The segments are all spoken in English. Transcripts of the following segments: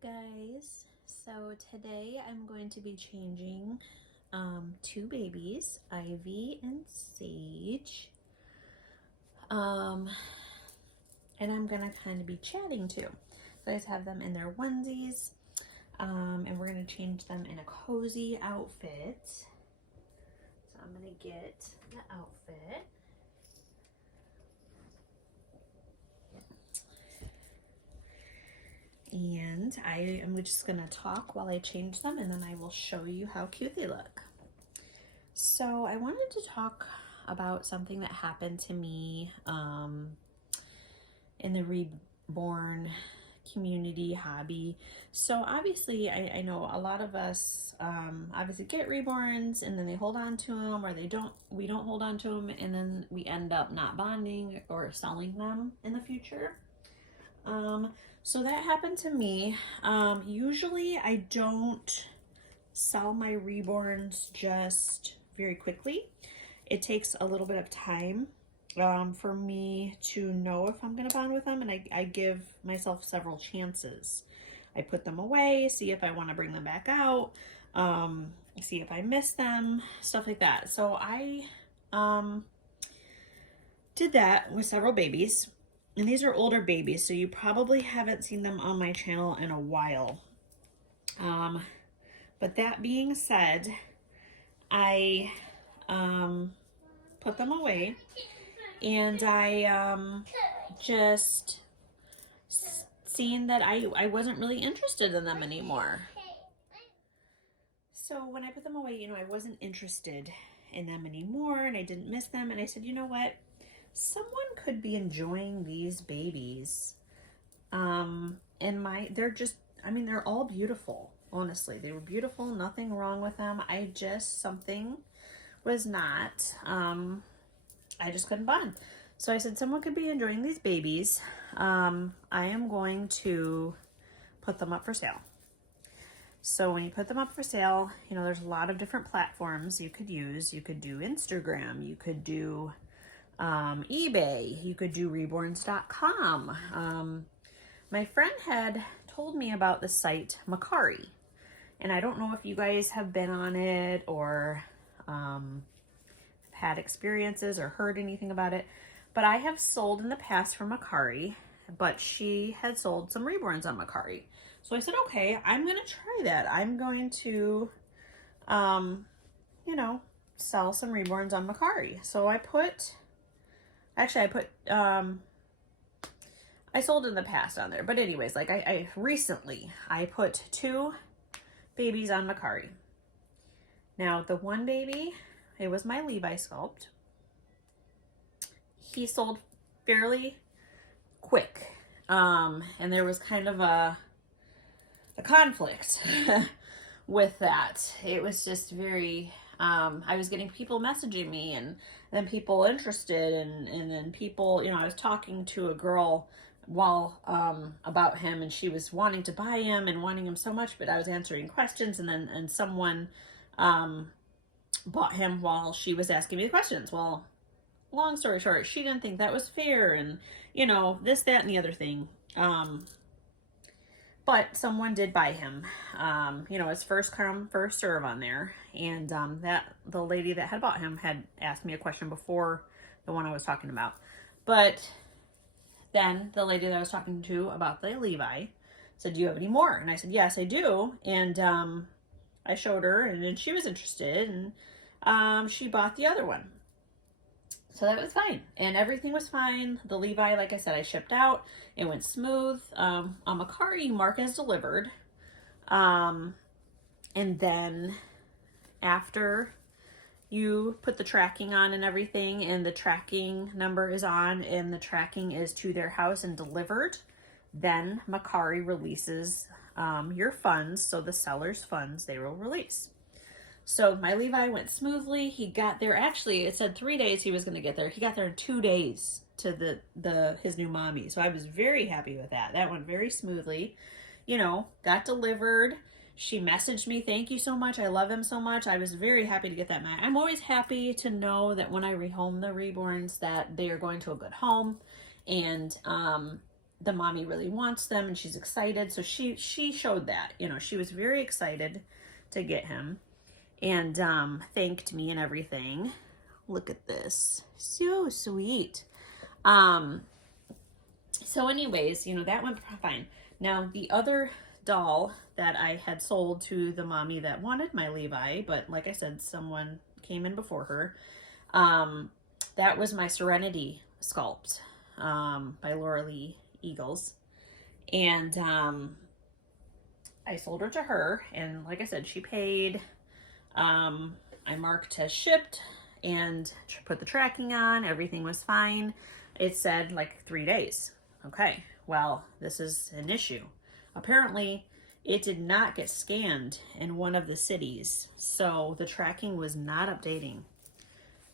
Guys, so today I'm going to be changing two babies, Ivy and Sage. Um, and I'm gonna kind of be chatting too. So I just have them in their onesies, and we're gonna change them in a cozy outfit. So I'm gonna get the outfit. And I am just gonna talk while I change them, and then I will show you how cute they look. So I wanted to talk about something that happened to me in the reborn community hobby. So obviously I know a lot of us obviously get reborns and then they hold on to them, or we don't hold on to them, and then we end up not bonding or selling them in the future. So that happened to me. Usually I don't sell my reborns just very quickly. It takes a little bit of time for me to know if I'm going to bond with them, and I give myself several chances. I put them away, see if I want to bring them back out, see if I miss them, stuff like that. So I did that with several babies, and these are older babies, so you probably haven't seen them on my channel in a while. But that being said, I put them away, and I just seen that I wasn't really interested in them anymore. So when I put them away, I wasn't interested in them anymore, and I didn't miss them, and I said, you know what? Someone could be enjoying these babies. They're all beautiful. Honestly, they were beautiful, nothing wrong with them. Something was not, I just couldn't bond. So I said, someone could be enjoying these babies. I am going to put them up for sale. So when you put them up for sale, there's a lot of different platforms you could use. You could do Instagram, you could do eBay, you could do reborns.com. My friend had told me about the site Mercari, and I don't know if you guys have been on it or had experiences or heard anything about it, but I have sold in the past from Mercari, but she had sold some reborns on Mercari. So I said, okay, I'm going to try that. I'm going to, sell some reborns on Mercari. So I sold in the past on there, but anyways, like I recently put two babies on Mercari. Now the one baby, it was my Levi sculpt. He sold fairly quick, and there was kind of a conflict with that. It was just very, I was getting people messaging me, and then people interested, and then people, I was talking to a girl about him, and she was wanting to buy him and wanting him so much, but I was answering questions, and someone bought him while she was asking me the questions. Well, long story short, she didn't think that was fair, and this, that, and the other thing. But someone did buy him. It's first come, first serve on there. And the lady that had bought him had asked me a question before the one I was talking about. But then the lady that I was talking to about the Levi said, do you have any more? And I said, yes, I do. And I showed her, and then she was interested, and she bought the other one. So that was fine, and everything was fine. The Levi, like I said, I shipped out. It went smooth. On Mercari, mark as delivered. And then after you put the tracking on and everything, and the tracking number is on, and the tracking is to their house and delivered, then Mercari releases your funds. So the seller's funds, they will release. So my Levi went smoothly. He got there, actually, it said 3 days he was going to get there. He got there in 2 days to his new mommy. So I was very happy with that. That went very smoothly. Got delivered. She messaged me, thank you so much. I love him so much. I was very happy to get that. I'm always happy to know that when I rehome the reborns that they are going to a good home. And the mommy really wants them and she's excited. So she showed that, you know, she was very excited to get him, and thanked me and everything. Look at this. So sweet. So anyways, you know, that went fine. Now, the other doll that I had sold to the mommy that wanted my Levi, but like I said, someone came in before her, that was my Serenity sculpt, by Laura Lee Eagles. And I sold her to her, and like I said, she paid. I marked as shipped and put the tracking on. Everything was fine. It said like 3 days. Okay, well, this is an issue. Apparently, it did not get scanned in one of the cities, so the tracking was not updating.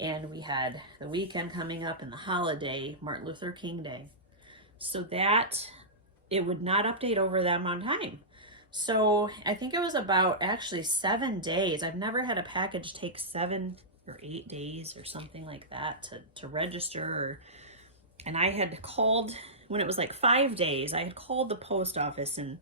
And we had the weekend coming up and the holiday, Martin Luther King Day. So that, it would not update over that amount of time. So I think it was about actually 7 days. I've never had a package take 7 or 8 days or something like that to register. And I had called, when it was like 5 days, I had called the post office and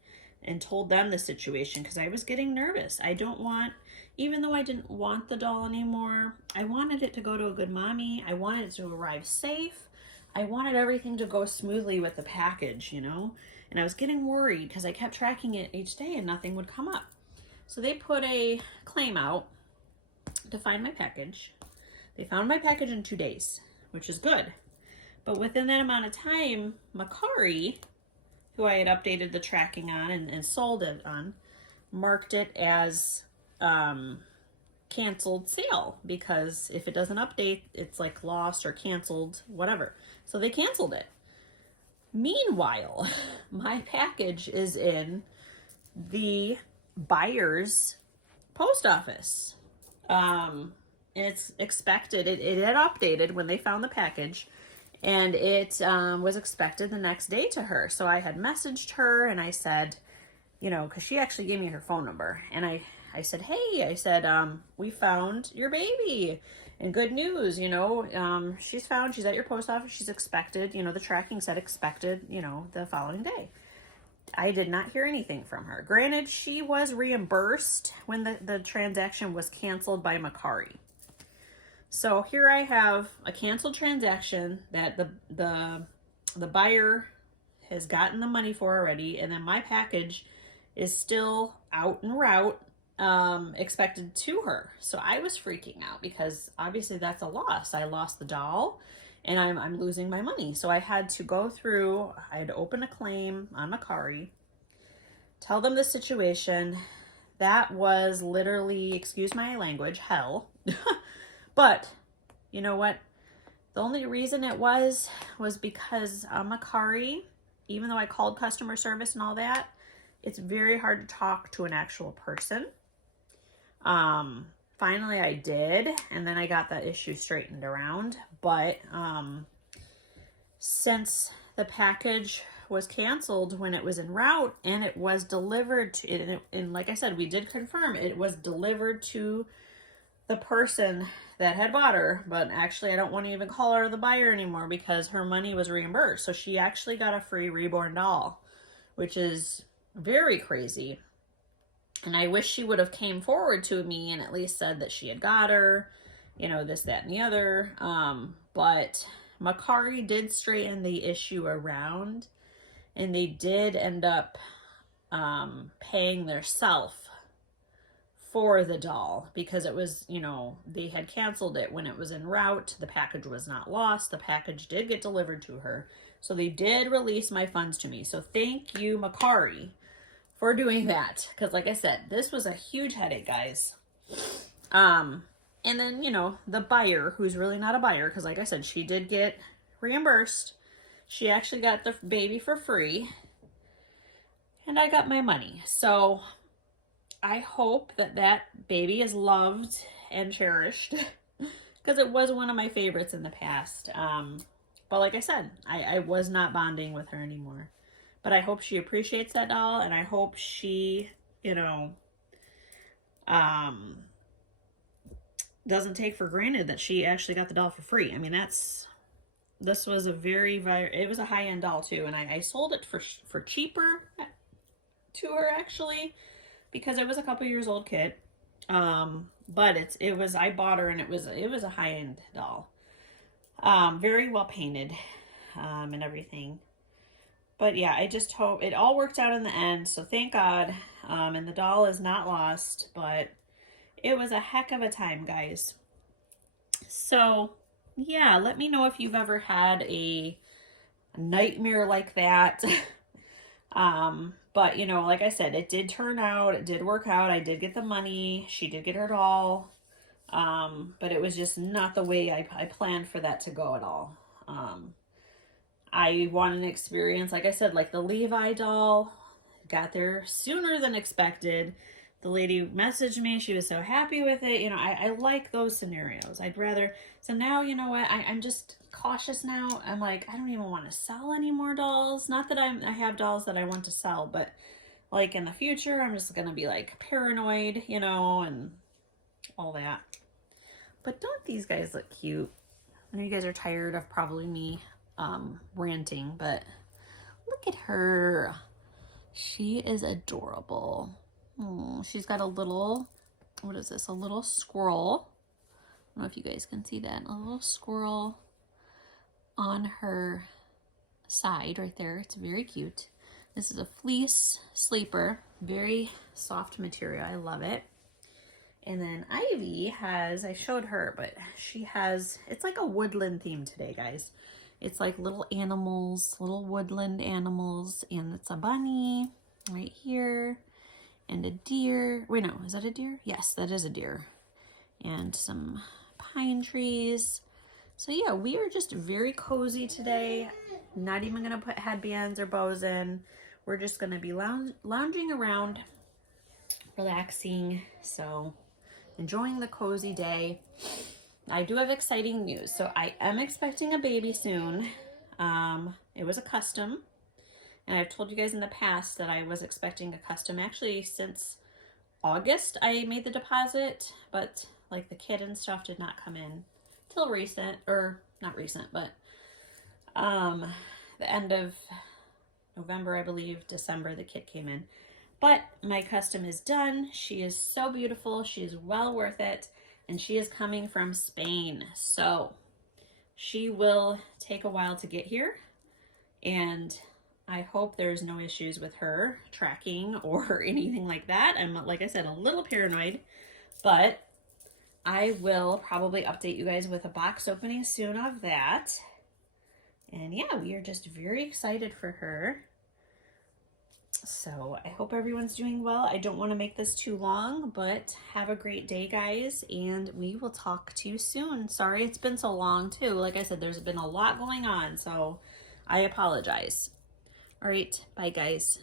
told them the situation because I was getting nervous. I don't want, even though I didn't want the doll anymore, I wanted it to go to a good mommy. I wanted it to arrive safe. I wanted everything to go smoothly with the package, you know? And I was getting worried because I kept tracking it each day and nothing would come up. So they put a claim out to find my package. They found my package in 2 days, which is good. But within that amount of time, Mercari, who I had updated the tracking on and sold it on, marked it as canceled sale, because if it doesn't update, it's like lost or canceled, whatever. So they canceled it. Meanwhile, my package is in the buyer's post office. And it's expected, it had updated when they found the package, and it was expected the next day to her. So I had messaged her and I said, you know, because she actually gave me her phone number, and I said, hey, I said, we found your baby, and good news, you know, she's at your post office, she's expected, you know, the tracking said expected, you know, the following day. I did not hear anything from her. Granted, she was reimbursed when the transaction was canceled by Mercari. So here I have a canceled transaction that the buyer has gotten the money for already, and then my package is still out en route, expected to her. So I was freaking out because obviously that's a loss. I lost the doll and I'm losing my money. So I had to go through, I had to open a claim on Mercari, tell them the situation. That was literally, excuse my language, hell. But you know what? The only reason it was because Mercari, even though I called customer service and all that, it's very hard to talk to an actual person. Finally I did, and then I got that issue straightened around. But since the package was canceled when it was en route, and it was delivered to, and like I said, we did confirm it was delivered to the person that had bought her, but actually I don't want to even call her the buyer anymore because her money was reimbursed. So she actually got a free reborn doll, which is very crazy. And I wish she would have came forward to me and at least said that she had got her, you know, this, that, and the other. But Mercari did straighten the issue around, and they did end up paying their self for the doll because it was, you know, they had canceled it when it was en route. The package was not lost. The package did get delivered to her. So they did release my funds to me. So thank you, Mercari, for doing that. Because like I said, this was a huge headache, guys. And then, you know, the buyer, who's really not a buyer, because like I said, she did get reimbursed. She actually got the baby for free. And I got my money. So I hope that that baby is loved and cherished because it was one of my favorites in the past. But like I said, I was not bonding with her anymore. But I hope she appreciates that doll, and I hope she, you know, doesn't take for granted that she actually got the doll for free. I mean, This was a it was a high-end doll too, and I sold it for cheaper to her actually, because it was a couple years old kit. But I bought her, and it was a high-end doll. Very well painted, and everything. But yeah, I just hope it all worked out in the end, so thank God. And the doll is not lost, but it was a heck of a time, guys. So yeah, let me know if you've ever had a nightmare like that. But you know, like I said, it did turn out, it did work out. I did get the money. She did get her doll. But it was just not the way I planned for that to go at all. I wanted an experience, like I said, like the Levi doll got there sooner than expected. The lady messaged me. She was so happy with it. You know, I like those scenarios. I'd rather, so now, you know what, I'm just cautious now. I'm like, I don't even want to sell any more dolls. Not that I have dolls that I want to sell, but like in the future, I'm just going to be like paranoid, you know, and all that. But don't these guys look cute? I know you guys are tired of probably me ranting, but look at her. She is adorable. Oh, she's got a little, what is this? A little squirrel. I don't know if you guys can see that. A little squirrel on her side right there. It's very cute. This is a fleece sleeper. Very soft material. I love it. And then Ivy has, I showed her, but she has, it's like a woodland theme today, guys. It's like little animals, little woodland animals, and it's a bunny right here, and a deer. Wait, no, is that a deer? Yes, that is a deer. And some pine trees. So yeah, we are just very cozy today. Not even gonna put headbands or bows in. We're just gonna be lounging around, relaxing. So enjoying the cozy day. I do have exciting news. So I am expecting a baby soon. It was a custom. And I've told you guys in the past that I was expecting a custom. Actually, since August, I made the deposit. But like the kit and stuff did not come in till recent. Or not recent, but the end of November, I believe. December, the kit came in. But my custom is done. She is so beautiful. She is well worth it. And she is coming from Spain. So she will take a while to get here. And I hope there's no issues with her tracking or anything like that. I'm, like I said, a little paranoid. But I will probably update you guys with a box opening soon of that. And yeah, we are just very excited for her. So I hope everyone's doing well. I don't want to make this too long, but have a great day, guys, and we will talk to you soon. Sorry it's been so long, too. Like I said, there's been a lot going on, so I apologize. All right, bye, guys.